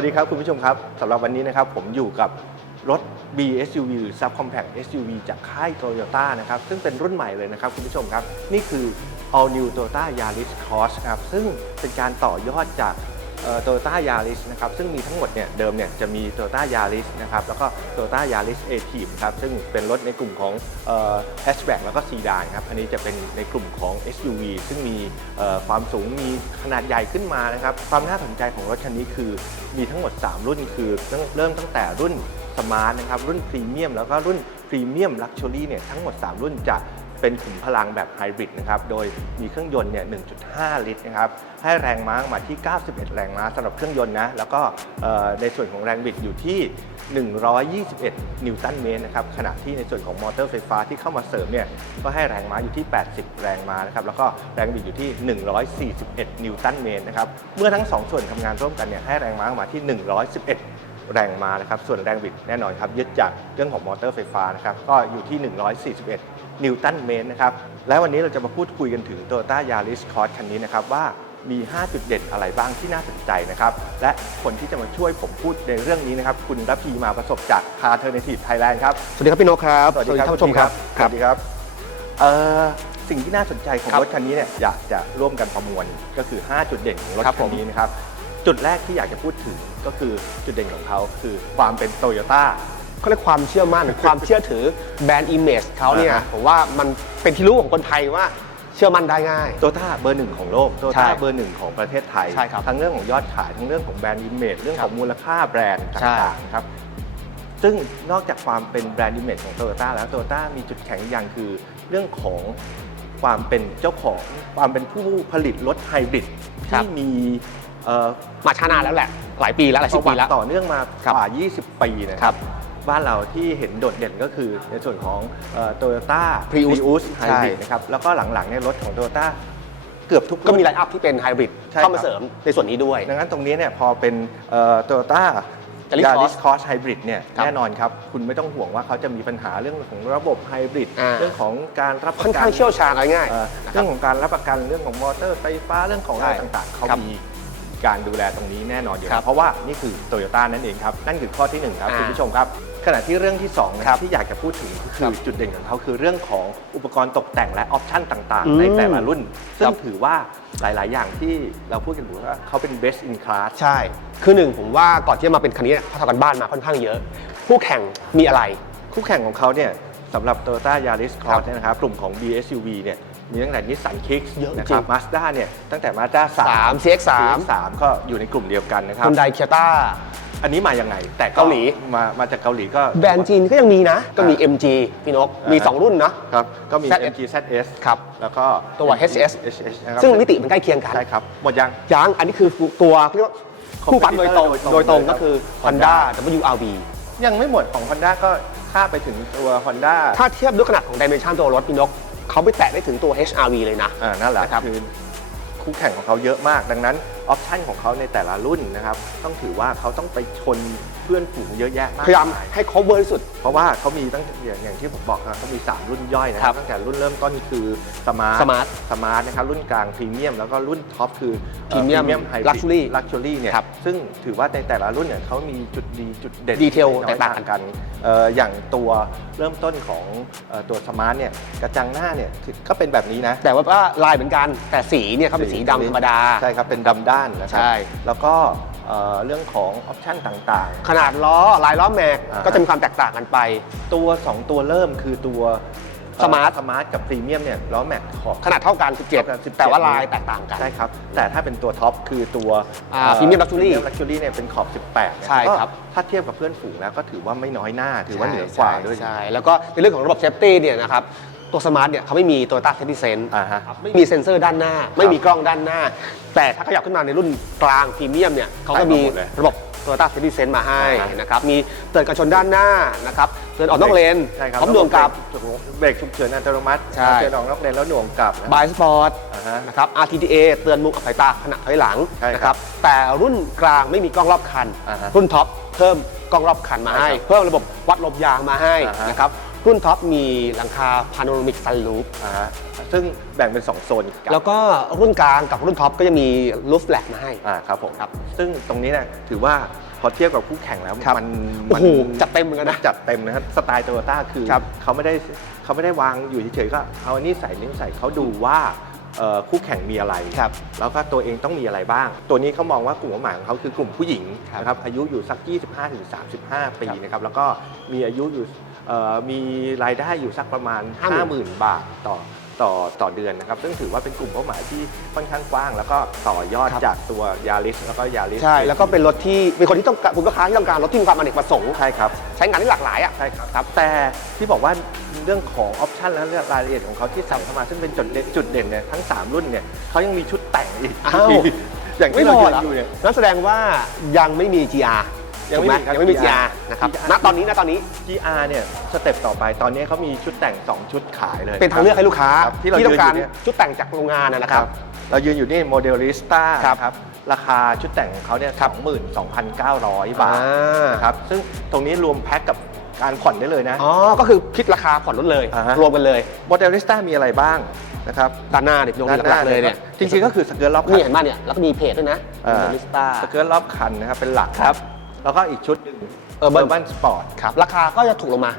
สวัสดีครับคุณผู้ชมครับสำหรับวันนี้นะครับผมอยู่กับรถ BSUV หรือ Subcompact SUV จากค่าย Toyota นะครับซึ่งเป็นรุ่นใหม่เลยนะครับคุณผู้ชมครับ นี่คือ All New Toyota Yaris Cross ครับซึ่งเป็นการต่อยอดจาก โตโยต้ายาริสนะครับซึ่งมีทั้งหมดเนี่ยเดิมเนี่ยจะมี Toyota Yaris นะครับแล้วก็ Toyota Yaris a t i v ครับซึ่งเป็นรถในกลุ่มของแฮชแบ็กแล้วก็ซีดานครับอันนี้จะเป็นในกลุ่มของ SUV ซึ่งมีความสูงมีขนาดใหญ่ขึ้นมานะครับความน่าสนใจของรถคันนี้คือมีทั้งหมด 3 รุ่นคือเริ่มเริ่มตั้งแต่รุ่นสมาร์ทนะครับรุ่นพรีเมียมแล้วก็รุ่นพรีเมียมลักชัวรี่เนี่ยทั้งหมด 3 รุ่นจะ เป็นขุมพลังแบบไฮบริดนะครับ โดยมีเครื่องยนต์เนี่ย 1.5 ลิตรนะครับ ให้แรงม้ามาที่ 91 แรงม้าสำหรับเครื่องยนต์นะ แล้วก็ในส่วนของแรงบิดอยู่ที่ 121 นิวตันเมตรนะครับ ขณะที่ในส่วนของมอเตอร์ไฟฟ้าที่เข้ามาเสริมเนี่ย ก็ให้แรงม้าอยู่ที่ 80 แรงม้านะครับ แล้วก็แรงบิดอยู่ที่ 141 นิวตันเมตรนะครับ เมื่อทั้งสองส่วนทำงานร่วมกันเนี่ย ให้แรงม้าออกมาที่ 111 แรงม้านะครับ ส่วนแรงบิดแน่นอนครับยึดจากเรื่องของมอเตอร์ไฟฟ้านะครับ ก็อยู่ที่ 141 นิวตันเมตรนะครับ และวันนี้เราจะมาพูดคุยกันถึง Toyota Yaris Cross คันนี้นะครับว่ามี 5 จุดเด่นอะไรบ้างที่น่าสนใจนะครับ และคนที่จะมาช่วยผมพูดในเรื่องนี้นะครับ คุณรพีมาประสบจาก Car Alternative Thailand ครับ สวัสดีครับ พี่นกครับท่านผู้ชมครับ สวัสดีครับเอ่อสิ่งที่น่าสนใจของครับรถคันนี้เนี่ยอยากจะร่วมกันประมวลก็คือ 5 จุดเด่นของรถครับคัผนมนี้นะครับ จุดแรกที่อยากจะพูดถึงก็คือจุดเด่นของเขาคือความเป็นโตโยต้า เขาเรียกความเชื่อมั่น ความเชื่อถือแบรนด์อิมเมจเขาเนี่ยอ่าฮะ ผมว่ามันเป็นที่รู้ของคนไทยว่าเชื่อมั่นได้ง่าย โตโยต้าเบอร์หนึ่งของโลกโตโยใช่ต้าเบอร์หนึ่งของประเทศไทย ใช่ครับทั้งเรื่องของยอดขายทั้งเรื่องของแบรนด์อิมเมจเรื่องคขรัอบงมูลค่าแบรนด์ใช่ต่างๆนะครับ ซึ่งนอกจากความเป็นแบรนด์อิมเมจของโตโยต้าแล้วโตโยต้ามีจุดแข็งอีกอย่างคือเรื่องของความเป็นเจ้าของ ความเป็นผู้ผลิตรถไฮบริดครับ ที่มี เอ่อมาช้านานแล้วแหละ หลายปีแล้วหลายสิบปีแล้ว ต่อเนื่องมากครับว่า 20 ปีนะคครัรับ บ บ้านเราที่เห็นโดดเด่นก็คือในส่วนของโตโยต้า Prius ไฮบริดใช่นะครับ แล้วก็หลังๆเนี่ยรถของโตโยต้าเกือบทุกก็มีรุ่นไลน์อัพที่เป็นไฮบริดใช่เข้าครัมาบเสริมในส่วนนี้ด้วย ดังนั้นตรงนี้เนี่ยพอเป็นโตโยต้า Yaris ยาริส Cross คอสไฮบริดเนี่ยครับแน่นอนครับ คุณไม่ต้องห่วงว่าเขาจะมีปัญหาเรื่องของระบบไฮบริดอ่า เรื่องของการรับประค่อนกัข้างเชี่ยวชาญเอาง่ายเอ่อๆนะคเรื่รัอบ งของการรับประกันเรื่องของมอเตอร์ไฟฟ้าเรื่องของอะไรใช่ต่างๆ เขาครับ มี การดูแลตรงนี้แน่นอนอยู่ครัแล้วบเพราะว่านี่คือโตโยต้านั่นเองครับ นั่นคือข้อที่หนึ่งครับอ่าคุณผู้ชมครับ ขณะที่เรื่องที่สองนะคครัรับบที่อยากจะพูดถึงก็คืครัอบจุดเด่นของเขาคือเรื่องของอุปกรณ์ตกแต่งและออปชั่นต่างอืๆมในแต่ละรุ่น ซึ่ครังบถือว่าหลาย ๆ อย่างที่เราพูดกันอยู่ว่าเขาเป็น best in class ใช่ คือหนึ่งผมว่าก่อนที่จะมาเป็นคันนี้เขาทำกันบ้านมาค่อนข้างเยอะผู้แข่งมีอะไร คู่แข่งของเขาเนี่ยสำหรับ Toyota Yaris ครั Cross บเนี่ยนะครับกลุ่มของ BSUV เนี่ย มีตั้งแต่ Nissan Kicks เยอะนะคจริรับง Mazda เนี่ยตั้งแต่ Mazda 3 3 CX3 CX3 ก็อยู่ในกลุ่มเดียวกันนะครับคุณไดเคียต้า อันนี้มายังไง แต่เกาหลี มามาจากเกาหลีก็ แบรนด์จีนก็ยังมีนะ ก็มี MG พี่นก มีอ่า2รุ่นเนาะ ครับ ก็มี ZS MG ZS ครับ แล้วก็ตัว HS HS นะครับซึ่งมิติมันใกล้เคียงกันใช่ครับ หมดยัง ยัง อันนี้คือตัวเรียกว่าคู่ปั๊มโดยตรง Competitor โดยตรงเลยครับก็คือ Honda Honda WRV ยังไม่หมดของ Honda ก็ข้ามไปถึงตัว Honda ถ้าเทียบด้วยขนาดของ Dimension ตัวรถพี่นก เขาไปแตะได้ถึงตัว HRV เลยนะ อ่านั่นแหละนะครับ คือคู่แข่งของเขาเยอะมากดังนั้น ออปชันของเขาในแต่ละรุ่นนะครับ ต้องถือว่าเขาต้องไปชนเพื่อนฝูงเยอะแยะมากพยายามมาย ให้ cover ที่สุด เพราะว่าเขามีตั้งแต่อย่างอย่างที่ผมบอกนะเขามี 3 รุ่นย่อยนะคครัรับบตั้งแต่รุ่นเริ่มต้นคือสมาร์ท Smart สมาร์ทนะครับรุ่นกลางพรีเมียมแล้วก็รุ่นท็อปคือ Premium Luxury ลักชัวรี่เนี่ยครับซึ่งถือว่าในแต่ละรุ่นเนี่ยเขามีจุดดีจุดเด่นดีเทลน้อยแตกต่างกัน กันเอ่ออย่างตัวเริ่มต้นของเอ่อตัวสมาร์ทเนี่ยกระจังหน้าเนี่ยก็เป็นแบบนี้นะแต่ว่าก็ลายเหมือนกันแต่สีเนี่ยเขาเป็นสีดำธรรมดา ใช่ครับเป็นดำด้านนะครัใช่ แล้วก็เอ่อเรื่องของออปชั่นต่าง ขนาดล้อลายล้อแม็กอ่า ก็จะมีความแตกต่างกันไป ๆ ตัว 2 ตัวเริ่มคือตัว Smart สมาร์ทกับพรีเมียมเนี่ยล้อแม็กขอบ ขนาดเท่ากัน เท่ากัน17 17 แต่ว่าลายแตกต่างกัน ใช่ครับ แต่ถ้าเป็นตัวท็อปคือตัวอ่า Premium Luxury ลักชัวรี่เนี่ยเป็นขอบ 18เนี่ยใช่ก็ครับถ้าเทียบกับเพื่อนฝูงแล้วก็ถือว่าไม่น้อยหน้า ถือว่าเหนือกว่าด้วย ใช่แล้วก็ในเรื่องของระบบเซฟตี้เนี่ยนะครับ ตัวสมาร์ทเนี่ยเขาไม่มีตัวต้าเซนติเซนอ่าฮะ ไม่มีเซ็นเซอร์ด้านหน้า ไม่มีกล้องด้านหน้า แต่ถ้าขยับขึ้นมาในรุ่นกลางพรีเมียมเนี่ยเขาก็มีใส่มาหมดเลยระบบตัวต้าเซนติเซนมาให้อ่าฮะนะครับมีเตือนการชนด้านหน้านะครับเตือนออกนอกเลนใช่ครับพร้อมดวงกลับ เบรกฉุกเฉินอัตโนมัติใช่ เตือนออกนอกเลนแล้วหน่วงกลับนะ บายสปอร์ตอ่าฮะนะครับ RTTA เตือนมุมอับสายตาขณะถอยหลังใช่ครับนะครับ แต่รุ่นกลางไม่มีกล้องรอบคัน อ่าฮะรุ่นท็อปเพิ่มกล้องรอบคันมาให้ ใช่ครับเพิ่มระบบวัดลมยางมาให้อ่าฮะนะครับ รุ่นท็อปมีหลังคาพาโนรามิกซันรูฟอ่าฮะซึ่งแบ่งเป็น 2 โซนกันแล้วก็รุ่นกลางกับรุ่นท็อปก็จะมีลูฟแลกมาให้ อ่าครับผมครับ ซึ่งตรงนี้เนี่ยถือว่าพอเทียบกับคู่แข่งแล้วครับมันโอ้โหมันจัดเต็มเหมือนกันนะจัดเต็มนะครับสไตล์โตโยต้าคือครับ เขาไม่ได้เขาไม่ได้วางอยู่เฉยๆก็เอาอันนี้ใส่นิ้วใส่เขาดูว่าเอ่อคู่แข่งมีอะไร ครับ แล้วก็ตัวเองต้องมีอะไรบ้าง ตัวนี้เขามองว่ากลุ่มเป้าหมายของเขาคือกลุ่มผู้หญิงครับนะครับอายุอยู่สัก 25-35 ปีครับ นะครับแล้วก็มีอายุอยู่เอ่อ มีรายได้อยู่สักประมาณ50,000 50,000 บาทต่อต่อต่อเดือนนะครับ ซึ่งถือว่าเป็นกลุ่มเป้าหมายที่ค่อนข้างกว้าง แล้วก็ต่อยอดครับจากตัวยาริสแล้วก็ยาริสใช่ แล้วก็เป็นรถที่เป็นคนที่ต้องการคุณลูกค้าที่ต้องการรถที่มีความอเนกประสงค์ใช่ครับใช้งานได้หลากหลายอะใช่ครับครับแต่ที่บอกว่าเรื่องของออปชันและเรื่องรายละเอียดของเขาที่ใส่เข้ามาซึ่งเป็นจุดเด่นจุดเด่นเนี่ยทั้ง 3 รุ่นเนี่ยเขายังมีชุดแต่งอีกอ้าวอย่างไม่ที่พเราอยืเหรอนอยู่เนี่ยนั่นแสดงว่ายังไม่มี GR ยังไม่มีถูกหครับยังไม่มี GR GR นะครับ GR ณ ตอนนี้ ณ ตอนนี้ GR เนี่ยสเต็ปต่อไปตอนนี้เขามีชุดแต่ง 2 ชุดขายเลย เป็นทางเลือกให้ลูกค้าครับที่เราที่ต้องการยืนอยู่เนี่ย ชุดแต่งจากโรงงานนะนะครับเรายืนอยู่นี่โมเดลลิสต้าครับครับ ราคาชุดแต่งของเขาเนี่ย22,900 บาทอ่านะครับ ซึ่งตรงนี้รวมแพ็คกับการผ่อนได้เลยนะ อ๋อ ก็คือคิดราคาผ่อนรถเลย อ่าฮะ รวมกันเลย โมเดลลิสต้ามีอะไรบ้างนะครับด้านหน้าเนี่ยลงหลักๆเลยเนี่ยจริงๆก็คือสเกิร์ตรอบคันี่นเห็นป่ะเนี่ย แล้วก็มีเพจด้วยนะลิสต้า สเกิร์ตรอบคันนะครับเป็นหลักครับ แล้วก็อีกชุดหนึ่ง Urban บันสปอร์ตครับราคาก็จะถูกลงมา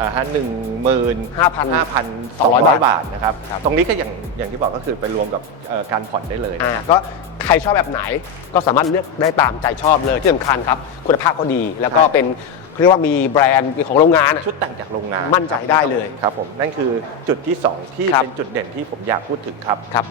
อ่าฮะหนึ่งหมื่น5,000ห้าพันสองร้อย200บาทนะครับ ตรงนี้ก็อย่างอย่างที่บอกก็คือไปรวมกับเอ่อการผ่อนได้เลยอ่าก็ใครชอบแบบไหนก็สามารถเลือกได้ตามใจชอบเลยที่สำคัญครับ คุณภาพก็ดี แล้วก็เป็นเรียกว่ามีแบรนด์ของโรงงานอะ ชุดแต่งจากโรงงานมั่นใจได้เลยครับผมนั่นคือจุดที่ 2 ที่ครับ เป็นจุดเด่นที่ผมอยากพูดถึงครับ ครับ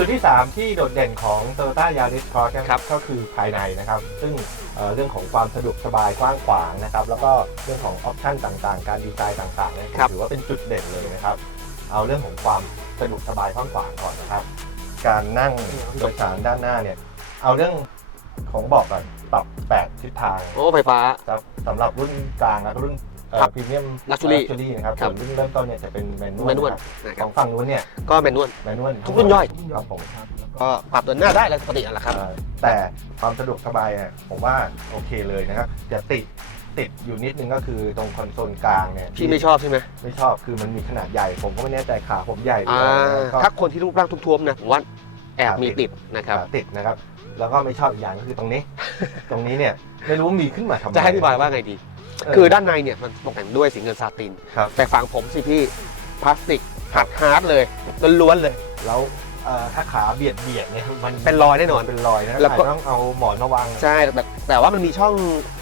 จุดที่ 3 ที่โดดเด่นของ Toyota Yaris Cross นะครับก็คือภายในนะครับ ซึ่งเอ่อเรื่องของความสะดวกสบายกว้างขวางนะครับ แล้วก็เรื่องของออปชันต่างๆ การดีไซน์ต่างๆเนี่ยครับถือว่าเป็นจุดเด่นเลยนะครับ เอาเรื่องของความสะดวกสบายกว้างขวางก่อนนะครับ การนั่งโดยสารด้านหน้าเนี่ย เอาเรื่องของเบอกก่อนปรับ 8 ทิศทาง โอ้ไฟฟ้าครับสำหรับรุ่นกลางและรุ่นครับ พรีเมียม Luxury นะครับครัส่บวนรุ่นเริ่มต้นเนี่ยจะเป็นแมนนวลแมนนวลครับนะคขรัอบงฝั่งนู้นเนี่ยก็เป็นนวล แมนนวลทุกรุ่นย่อย ครับผมก็ปรับเดินหน้าได้แล้วปกตินั่นแหละครับ เอ่อแต่ความสะดวกสบายอะผมว่าโอเคเลยนะครับจะติดติดอยู่นิดนึงก็คือตรงคอนโซลกลางเนี่ยพี่ไม่ชอบใช่ไหมไม่ชอบคือมันมีขนาดใหญ่ ผมก็ไม่แน่ใจขาผมใหญ่หรืออ่าเปล่านะก็ ถ้าคนที่รูปร่างทุ้มๆนะผมว่าแอบมีติดนะครับขาติดนะครับ แล้วก็ไม่ชอบอีกอย่างก็คือตรงนี้ ตรงนี้เนี่ยไม่รู้มีขึ้นมาทำไมจะให้อธิบายว่าไงดีเคือด้านในเนี่ยมันตกแต่งด้วยสีเงินซาติน ครับแต่ฝั่งผมสิพี่พลาสติกหัดฮาร์ดเลยล้วนๆเลย แล้วเอ่อถ้าขาเบียดเบียดเนี่ยมันเป็นรอยแน่นอน เป็นรอยนะแล้วก็ อาจจะต้องเอาหมอนมาวาง ใช่แต่แต่ว่ามันมีช่อง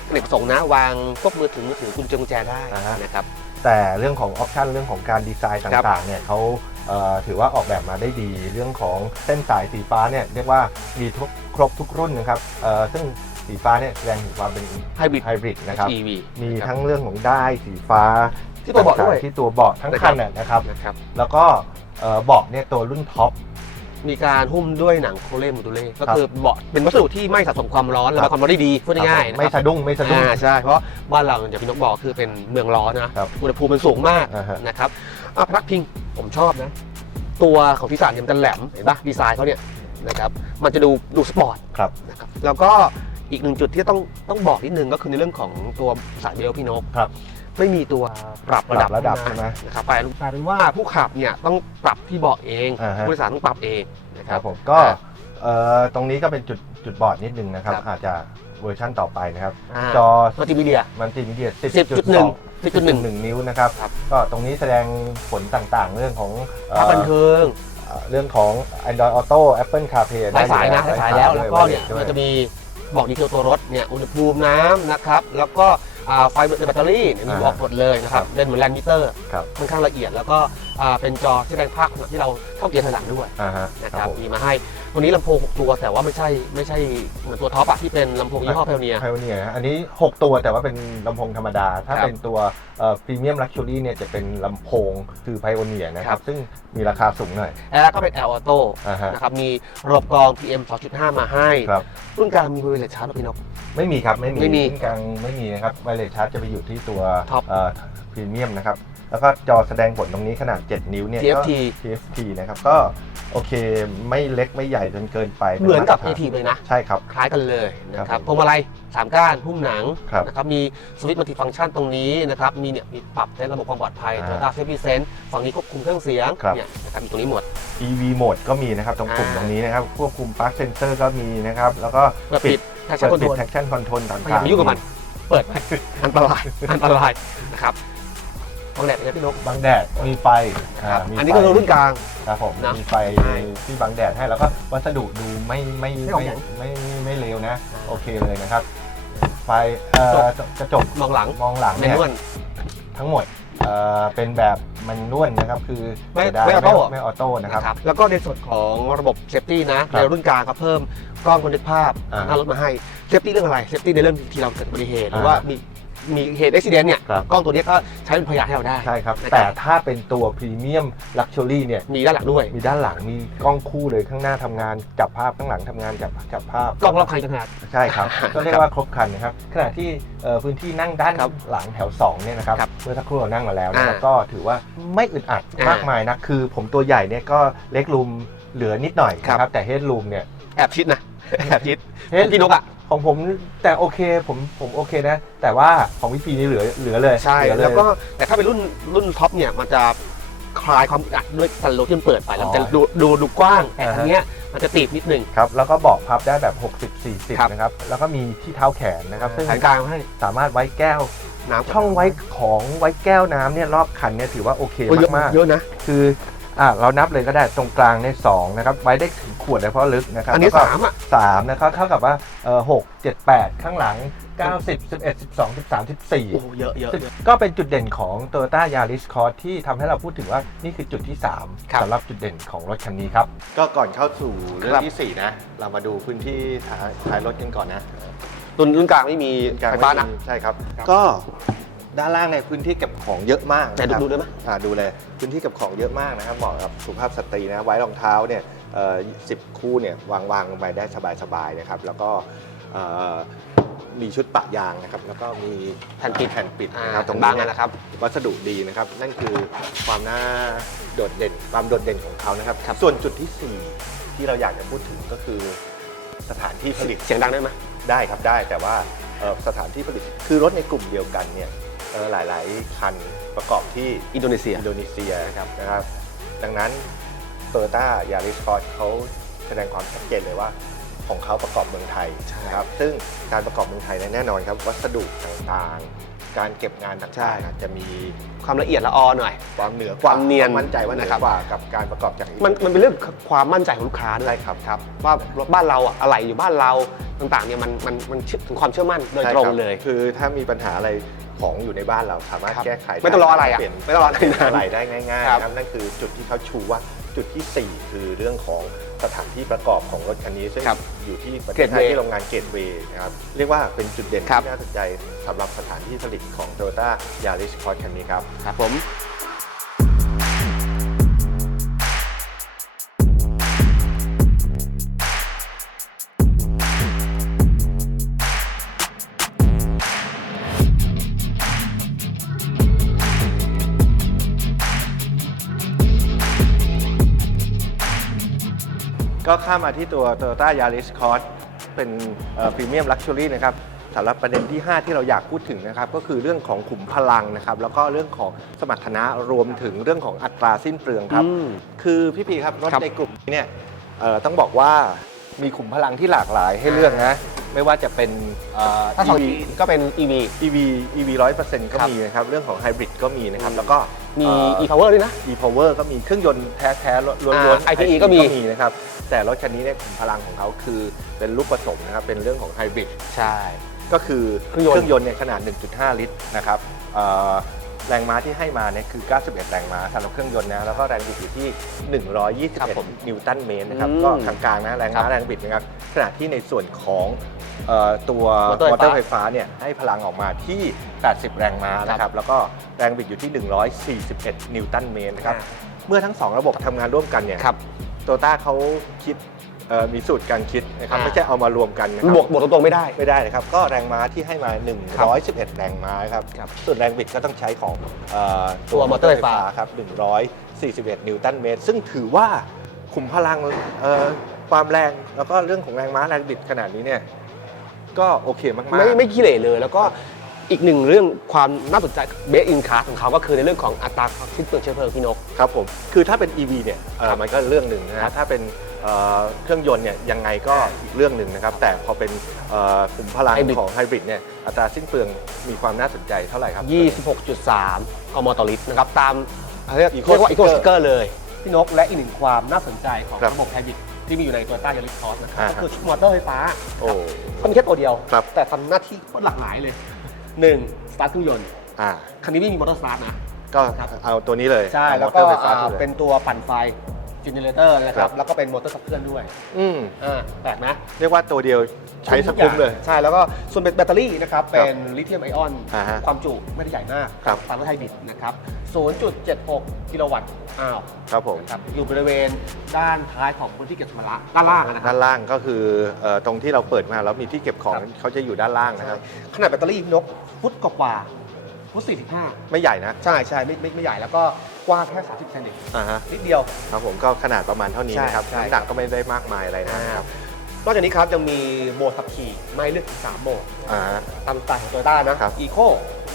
อเนกประสงค์นะวางพวกมือถือมือถือกุญแจกุญแจได้อ่าฮะ นะครับ แต่เรื่องของออปชันเรื่องของการดีไซน์ครับต่างๆเนี่ยเขาเอ่อถือว่าออกแบบมาได้ดี เรื่องของเส้นสายสีฟ้าเนี่ยเรียกว่ามีทุกครบทุกรุ่นนะครับเอ่อซึ่ง สีฟ้าเนี่ยแสดงถึงความเป็นไฮบริดไฮบริดนะครับ EV มีทั้งเรื่องของได้ายสีฟ้าที่ตัวเบาะด้วย ที่ตัวเบาะทั้งคันน่ะนะครับ นะครับ แล้วก็เอ่อเบาะเนี่ยตัวรุ่นท็อป มีการหุ้มด้วยหนังโครเล่โมดูเล่ก็ครับคือเบาะเป็นวัสดุที่ไม่สะสมความร้อนระบายความร้อนได้ดีพูดง่ายๆนะไม่ครับสะดุ้งไม่สะดุ้ง อ่าใช่ เพราะบ้านเราอย่างพี่นกบอกคือเป็นเมืองร้อนนะครับอุณหภูมิมันสูงมากอ่าฮะ นะครับอะพนักพิงผมชอบนะ ตัวของพิสานเนี่ยมันจะแหลมเห็นปะดีไซน์เขาเนี่ยนะครับมันจะดูดูสปอร์ตครับนะครับแล้วก็ อีกหนึ่งจุดที่ต้องต้องบอกนิดนึงก็คือในเรื่องของตัวสายเบลต์พี่นกครับ ไม่มีตัวปรับระดับปรับระดับขึ้นมาใช่ไหมนะครับกลายกลายเป็นว่าผู้ขับเนี่ยต้องปรับที่เบาะเองอ่าฮะ ผู้โดยสารต้องปรับเองนะคครัรับบ ผมก็เอ่อตรงนี้ก็เป็นจุดจุดบอดนิดนึงนะครับ ครับ อาจจะเวอร์ชั่นต่อไปนะครับอ่าจอมัลติมีเดีย มันติมีเดีย10.1 10.1 10.1 นิ้วนะครับ ครับ ก็ตรงนี้แสดงผลต่างๆ เรื่องของเอ่อภาพบันเทิงเอ่อเรื่องของ Android Auto Apple CarPlay สายสายนะได้สายสายแล้ว แล้วก็เนี่ยด้วยมันจะมี บอกดีเทลตัวรถเนี่ยอุณหภูมิน้ำนะครับแล้วก็อ่าไฟในแบตเตอรี่เนี่ยมีบอกหมดเลยนะครับเล่นเหมือนแลนด์มิเตอร์ครับค่อนข้างละเอียดแล้วก็ อ่าเป็นจอที่แสดงภาพขณะที่เราเข้าเกียร์ถอยหลังด้วยอ่าฮะนะคครัรับบผมมีมาให้ตัวนี้ลำโพง6ตัวแต่ว่าไม่ใช่ไม่ใช่เหมือนตัวท็อปอะที่เป็นลำโพงยี่ห้อเพลเนีย ไพโอเนียอันนี้ 6 ตัวแต่ว่าเป็นลำโพงธรรมดา ถ้าครับเป็นตัวพรีเมียมลักชัวรี่เนี่ยจะเป็นลำโพงคือไพโอเนียนะคครัรับ บ ซึ่งมีราคาสูงหน่อยแอร์ก็เป็น L Auto อ่าฮะนะครับมีระบบกรอง PM 2.5 มาให้ครับ รุ่นกลางมีบริเลตชาร์จพี่นก ไม่มีครับ ไม่มีไม่มีรุ่นกลางไม่มีนะครับไวเลสชาร์จจะไปอยู่ที่ตัว Top พรีเมียมนะครับ แล้วก็จอแสดงผลตรงนี้ขนาด 7 นิ้วเนี่ยก็ TFT TFT นะครับก็โอเคไม่เล็กไม่ใหญ่จนเกินไปเหมือนกับป็ AT เลยนะ ใช่ครับ คล้ายกันเลยนะคครัรับบพวงมาลัยสามก้านหุ้มหนังครับนะครับมีสวิตช์มัลติฟังก์ชันตรงนี้นะครับมีเนี่ยมีปรับในระบบความปลอดภัยอ่า Toyota Safety Sense ฝั่งนี้ควบคุมเครื่องเสียงครับเนี่ยนะครับมีตรงนี้หมด EV Mode ก็มีนะครับตรงปุ่มอ่าตรงนี้นะครับควบคุม Park Sensor ก็มีนะครับแล้วก็เปิดปิดแท็กชั่นคอนโทปิดรล traction control ต่างพยายามๆไม่ยุ่งกับมันเปิดไปอันตรายอันตรายนะครับ มองแดดเป็นไงพี่นก บังแดดมีไฟาครับมีอันนี้ก็คือรุ่นกลาง ครับผมนะมีไฟใช่ที่บังแดดให้แล้วก็วัสดุดูไม่ไม่ไม่ออกไม่แข็งไม่ไม่เลวนะอ่าโอเคเลยนะครับ ไฟเอ่อกระจกมองหลัง มองหลังในเนี่ยนวล ทั้งหมดเอ่อเป็นแบบมันนวลนะครับ คือไม่เสียดายไม่ออโต้ ไม่ออโต้นะครับ นะครับ แล้วก็ในส่วนของระบบเซฟตี้นะ ครัในบรุ่นกลางครับเพิ่มกล้องบันทึกภาพอ่าหน้ารถมาให้ เซฟตี้เรื่องอะไร เซฟตี้ในเรื่องที่เราเกิดอุบัติเหตุหรืออ่าว่ามีมี เหตุอุบิเหตุเนี่ยครับ กล้องตัวนี้ก็ใช้เป็นพยานให้เราได้ ใช่ครับ นะครับ แต่ถ้าเป็นตัวพรีเมียมลักชัวรี่เนี่ย มีด้านหลังด้วย มีด้านหลังมีกล้องคู่เลยข้างหน้าทำงานจับภาพข้างหลังทำงานจับจับภาพ กล้องรอบคันต่างหาก ใช่ครับ ก็เรียกว่าครบครันนะครับขณะที่เอ่อพื้นที่นั่งด้านครับหลังแถว2เนี่ยนะครับครับเมื่อสักครู่เรานั่งมาแล้วนะครับอ่าก็ถือว่าไม่อึดอัดอ่ามมากมายนะคือผมตัวใหญ่เนี่ยก็เล็กรูมเหลือนิดหน่อยครับ นะครับแต่เฮดรูมเนี่ยแอบชิดนะ แอบชิดเฮ้ยพี่นกอะ ของผมแต่โอเคผมผมโอเคนะ แต่ว่าของพี่ปีนี่เหลือเหลือเลยใช่เหลือเย แล้วก็แต่ถ้าเป็นรุ่นรุ่นท็อปเนี่ยมันจะคลายความอึดอัดด้วยสันโลที่มันเปิดไปแล้วอ๋อจะดูดูดูกว้างแต่อ่าฮะ อันเนี้ยมันจะตีบนิดนึง ครับแล้วก็เบอกพับได้แบบ 60 ครับ 40 นะครับ แล้วก็มีที่เท้าแขนนะครับ ซึ่งฐานกลางมาให้สามารถไว้แก้ว น้ำช่องไว้ของไว้แก้วน้ำเนี่ยรอบคันเนี่ยถือว่าโอเคโอ้เยอะมากๆเยอะนะคือ อะเรานับเลยก็ได้ตรงกลางในสองนะครับไว้ได้ถึงขวดเลยเพราะลึกนะครับอันนี้แล้วก็สามอะสามนะครับเท่ากับว่าเออหกเจ็ดแปดข้างหลัง9 10 11 12 13 14 โอ้โหเยอะเยอะเยอะ ก็เป็นจุดเด่นของ Toyota Yaris Cross ที่ทำให้เราพูดถึงว่านี่คือจุดที่ครับ3สำหรับจุดเด่นของรถคันนี้ครับ ก็ก่อนเข้าสู่เรื่องที่ 4 นะ เรามาดูพื้นที่ท้ายท้ายรถกันก่อนนะรุ่นรุ่นกลางไม่มีไฟฟ้านะ ใช่ครับครับก็ ด้านล่างในยพื้นที่เก็บของเยอะมากไหนนะครับดูดูได้ไหม อ่าดูเลยพื้นที่เก็บของเยอะมากนะครับเหมาะกับสุภาพสตรีนะไว้รองเท้าเนี่ยเอ่อสิบคู่เนี่ยวางวางลงไปได้สบายๆนะครับแล้วก็เอ่อมีชุดปะยางนะครับแล้วก็มีแผ่นปิดแผ่นปิดอ่านะครับตรงบางอะนะครับ วัสดุดีนะครับนั่นคือความน่าโดดเด่นความโดดเด่นของเขานะครับครับส่วนจุดที่สี่ที่เราอยากจะพูดถึงก็คือสถานที่ผลิต เสียงดังได้ไหม ได้ครับได้แต่ว่าเอ่อสถานที่ผลิตคือรถในกลุ่มเดียวกันเนี่ยเอ่อ หลาย ๆ คันประกอบที่อินโดนีเซีย อินโดนีเซียนะครับนะครับ ดังนั้น Toyota Yaris Cross เขาแสดงความชัดเจนเลยว่าของเขาประกอบเมืองไทยใช่นะครับซึ่งการประกอบเมืองไทยเนี่ยแน่นอนครับ วัสดุต่างๆ การเก็บงานใช่ต่างๆจะมีความละเอียดละออหน่อย ความเหนือความเนียนมั่นใจว่าเหนืนะอครับกว่ากับการประกอบจากมันมันเป็นเรื่องความมั่นใจของลูกค้าด้วยใช่ครับครับว่ารถบ้านเราอะอะไรอยู่บ้านเราต่างๆเนี่ยมันมันมันเชื่อถึงความเชื่อมั่นโดยใช่ตรงคบเลย คือถ้ามีปัญหาอะไร ของอยู่ในบ้านเราสามารถครับแก้ไขไม่ต้องรออะไรอะเปลี่ยนไม่ต้องรออะไรเปลี่ยนนานอะไรได้ง่ายครับๆนะครับนั่นคือจุดที่เขาชูว่าจุดทีสี่ 4 คือเรื่องของสถานที่ประกอบของรถคันนี้ซึ่งครับอยู่ที่ประเทศไทย Gateway ที่โรงงานเกตเวย์นะครับเรียกว่าเป็นจุดเด่นครับที่น่าสนใจสำหรับสถานที่ผลิตของ Toyota Yaris Cross คันนี้ครับครับผม ข้ามมาที่ตัว Toyota Yaris Cross เป็นพรีเมียมลักชัวรี่นะครับสำหรับประเด็นที่ 5 ที่เราอยากพูดถึงนะครับก็คือเรื่องของขุมพลังนะครับแล้วก็เรื่องของสมรรถนะรวมถึงเรื่องของอัตราสิ้นเปลืองครับอืมคือพี่พีครับรถครับในกลุ่มนี้เนี่ยเอ่อต้องบอกว่ามีขุมพลังที่หลากหลายให้เลือกนะไม่ว่าจะเป็นเอ่อถ้าสอง EV ก็เป็น EV EV EV ร้อยเปอร์เซ็นต์ก็ครับมีนะครับ เรื่องของไฮบริดก็มีนะครับอืมแล้วก็มีเอ่อ e-power ด้วยนะ e-power ก็มีเครื่องยนต์แท้ๆล้วนอ่าๆ IPE ก็มีนะครับ แต่รถคันนี้เนี่ยขุมพลังของเขาคือเป็นลูกผสมนะครับ เป็นเรื่องของไฮบริดใช่ ก็คือเครื่องยนต์ เครื่องยนต์เนี่ยขนาด 1.5 ลิตรนะครับเอ่อแรงม้าที่ให้มาเนี่ยคือ 91 แรงม้าสำหรับเครื่องยนต์นะแล้วก็แรงบิดอยู่ที่ ครับผม121นิวตันเมตรนะครับอืมก็กลางๆนะแรงครัม้าบแรงบิดนะครับขณะที่ในส่วนของเอ่อตัวมอเตอร์มอเตอร์ไฟไฟฟ้าฟ้าเนี่ยให้พลังออกมาที่ 80 แรงม้านะครับแล้วก็แรงบิดอยู่ที่ 141 นิวตันเมตรนะครับอ่าเมื่อทั้งสองระบบทำงานร่วมกันเนี่ยครับ โตต้าเขาคิดเอ่อมีสูตรการคิดนะครับอ่า ไม่ใช่เอามารวมกันนะครับบวกบวกตรงๆไม่ได้ ไม่ได้นะครับ ก็แรงม้าที่ให้มา 111 แรงม้าครับครับส่วนแรงบิดก็ต้องใช้ของเอ่อตัวมอเตอร์ไฟฟ้า ครับ141 นิวตันเมตร ซึ่งถือว่าขุมพลังเอ่อความแรงแล้วก็เรื่องของแรงม้าแรงบิดขนาดนี้เนี่ยก็โอเคมากๆ ไม่ไม่ขี้เหร่เลย แล้วก็ อีกหนึ่งเรื่องความน่าสนใจเบสอินคาร์ของเขาก็คือในเรื่องของอัตราสิ้นเปลืองเชื้อเพลิงพี่นก ครับผม คือถ้าเป็น EV เนี่ยเอ่อมันก็เรื่องหนึ่งนะครัฮะบถ้าเป็นเอ่อเครื่องยนต์เนี่ยยังไงก็อีกเรื่องหนึ่งนะครับ แต่พอเป็นเอ่อกลุ่มพลังของไฮบริดเนี่ยอัตราสิ้นเปลืองมีความน่าสนใจเท่าไหร่ครับ 26.3 กมต่อลิตรนะครับตามเรียก Eco เรียกว่า Eco Sticker Sticker เลย พี่นกและอีกหนึ่งความน่าสนใจของครับระบบไฮบริดที่มีอยู่ใน Toyota Yaris Cross นะครับอ่า ก็คือชุดมอเตอร์ไฟฟ้าโอ้เขามีแค่ตัวเดียว ครับ แต่ทำหน้าที่หลากหลายเลย 1. สตาร์ทเครื่องยนต์อ่าคันนี้ไม่มีมอเตอร์สตาร์ทนะก็ครับเอาตัวนี้เลยใช่เอาแล้วมก็อเตอร์ไฟฟ้าอ่าที่เลยเป็นตัวปั่นไฟ เจเนเรเตอร์นะคครัรับ บ แล้วก็เป็นมอเตอร์ขับเคลื่อนด้วยอืมอ่าแปลกไหมเรียกว่าตัวเดียวใช้สกุมเลย ใช่ แล้วก็ส่วนแบตเตอรี่นะครับ เป็นลิเธียมไอออน อ่าฮะความจุไม่ได้ใหญ่มากครับ ตามรถไฮบริดนะครับ 0.76 กิโลวัตต์อ้าวครับผม นะครับอยู่บริเวณด้านท้ายของพื้นที่เก็บสัมภาระด้านล่างนะครัด้าบนล่างก็คือเอ่อตรงที่เราเปิดมาแล้วมีที่เก็บของครับ เขาจะอยู่ด้านล่างนะครับ ขนาดแบตเตอรี่นกฟุตกว่าๆฟุต45 ไม่ใหญ่นะ ใช่ใช่ไม่ไม่ไม่ใหญ่แล้วก็ กว้างแค่30เซนเองอ่าฮะนิดเดียว ครับผมก็ขนาดประมาณเท่านี้นะครับใช่ใช่ น้ำหนักก็ไม่ได้มากมายอะไรนะครับนอกจากนี้ครับยังมีโหมดขับขี่ไม่เลือกถึง3โหมดอ่าฮะตามสไตล์ของโตโยต้านะครับ อีโค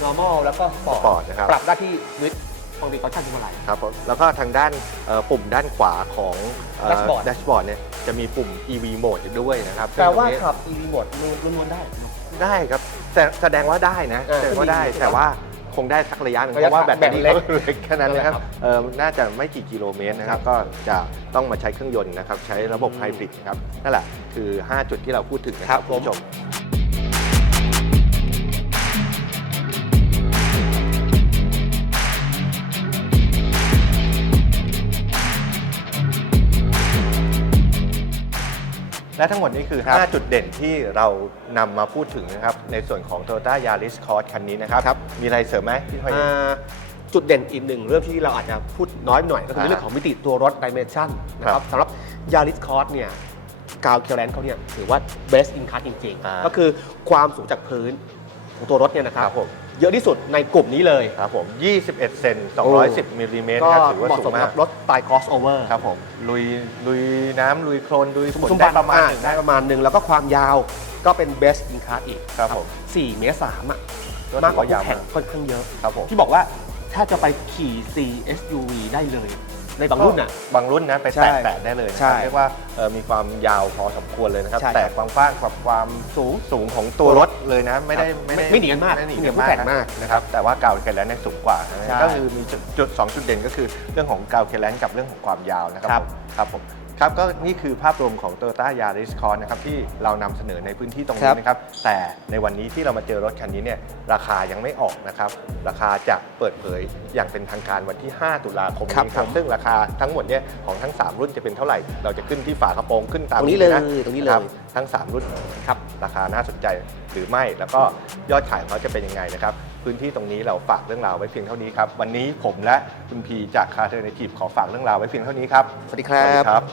normal แล้วก็สปอร์ต Sport นะครับ ปรับได้ที่วิดปกติเขาชั่นที่เท่าไหร่ ครับผมแล้วก็ทางด้านเอ่อปุ่มด้านขวาของ Dashboard แดชบอร์ดเนี่ยจะมีปุ่ม EV Mode อยู่ด้วยนะครับแปลว่าซึ่งตรงนี้ขับ EV โหมดล้วนๆได้ ได้ครับแต่แสดงว่าได้นะเออแสดงว่าได้ดีแต่ว่า คงได้สักระยะหนึงระเพยะราะว่าแบตเตอรี่แบตเล็กเขาเล็กแค่นั้นนะครับครับเออน่าจะไม่กี่กิโลเมตรนะครับ ก็จะต้องมาใช้เครื่องยนต์นะครับ ใช้ระบบไฮบริดนะครับนั่นแหละคือ 5 จุดที่เราพูดถึงนะครับครับคุณผู้ชม และทั้งหมดนี้คือครับ5จุดเด่นที่เรานำมาพูดถึงนะครับ ในส่วนของ Toyota Yaris Cross คันนี้นะครับมีอะไรเสริมไหมพี่พอย อ่าจุดเด่นอีกหนึ่งเรื่องที่เราอาจจะพูดน้อยหน่อยก็คืออ่าเรื่องของมิติตัวรถ dimension นะคครัรับบสำหรับ Yaris Cross เนี่ยกาวเคลแลนเขาเนี่ยถือว่า best in class จริงอ่าๆ ก็คือความสูงจากพื้นของตัวรถเนี่ยนะครับครับผม เยอะที่สุดในกลุ่มนี้เลย ครับผม 21 เซน 210มิลลิเมตรก็ครับถือว่าเหมาะสูสงมมากักบรถสไตล์ crossover ครับผม ลุยลุยน้ำลุยโคลนลุยฝนสมได้บัติประมาณอ่หนึ่งได้นะประมาณหนึ่งแล้วก็ความยาวก็เป็น best in class อีกครับผม4เมตรสามอะก็มากกว่าถือว่ายาวคู่แข่งมากค่อนข้างเยอะ ครับผม ที่บอกว่าถ้าจะไปขี่ C SUV ได้เลย ในบางรุ่นอะ บางรุ่นนะไปใช่แตะแตะได้เลยนะใช่ครับเรียกว่าเอ่อมีความยาวพอสมควรเลยนะครับใช่ครับ แต่ความกว้างกับความสูงสูงของตัวรถเลยนะ ไม่ได้ครับไม่ได้ไม่หนีกันมากไม่หนีไม่หนีกันคู่มากแข่งนะมากนะครับแต่ว่ากาวเคลแลนเนี่ยสูงกว่านะใช่ก็คือมีจุดจุดสองจุดเด่นก็คือเรื่องของกาวเคลแลนกับเรื่องของความยาวนะครับครับ ผมครับผม ครับก็นี่คือภาพรวมของ Toyota Yaris Cross นะครับที่เรานำเสนอในพื้นที่ตรงครันี้บนะครับ แต่ในวันนี้ที่เรามาเจอรถคันนี้เนี่ยราคายังไม่ออกนะครับ ราคาจะเปิดเผยอย่างเป็นทางการวันที่ 5 ตุลาคมครับนี้ครับผมซึ่งราคาทั้งหมดเนี่ยของทั้ง 3 รุ่นจะเป็นเท่าไหร่ เราจะขึ้นที่ฝากระโปรงขึ้นตามตรงนี้เลยะตรงนี้เลยคบทั้ง 3 รุ่นครับ ราคาน่าสนใจหรือไม่ แล้วก็ยอดขายของเขาจะเป็นยังไงนะครับ พื้นที่ตรงนี้เราฝากเรื่องราวไว้เพียงเท่านี้ครับ วันนี้ผมและคุณพีจากคาเทอร์เนทีฟขอฝากเรื่องราวไว้เพียงเท่านี้ครับ สวัสดีครับครับ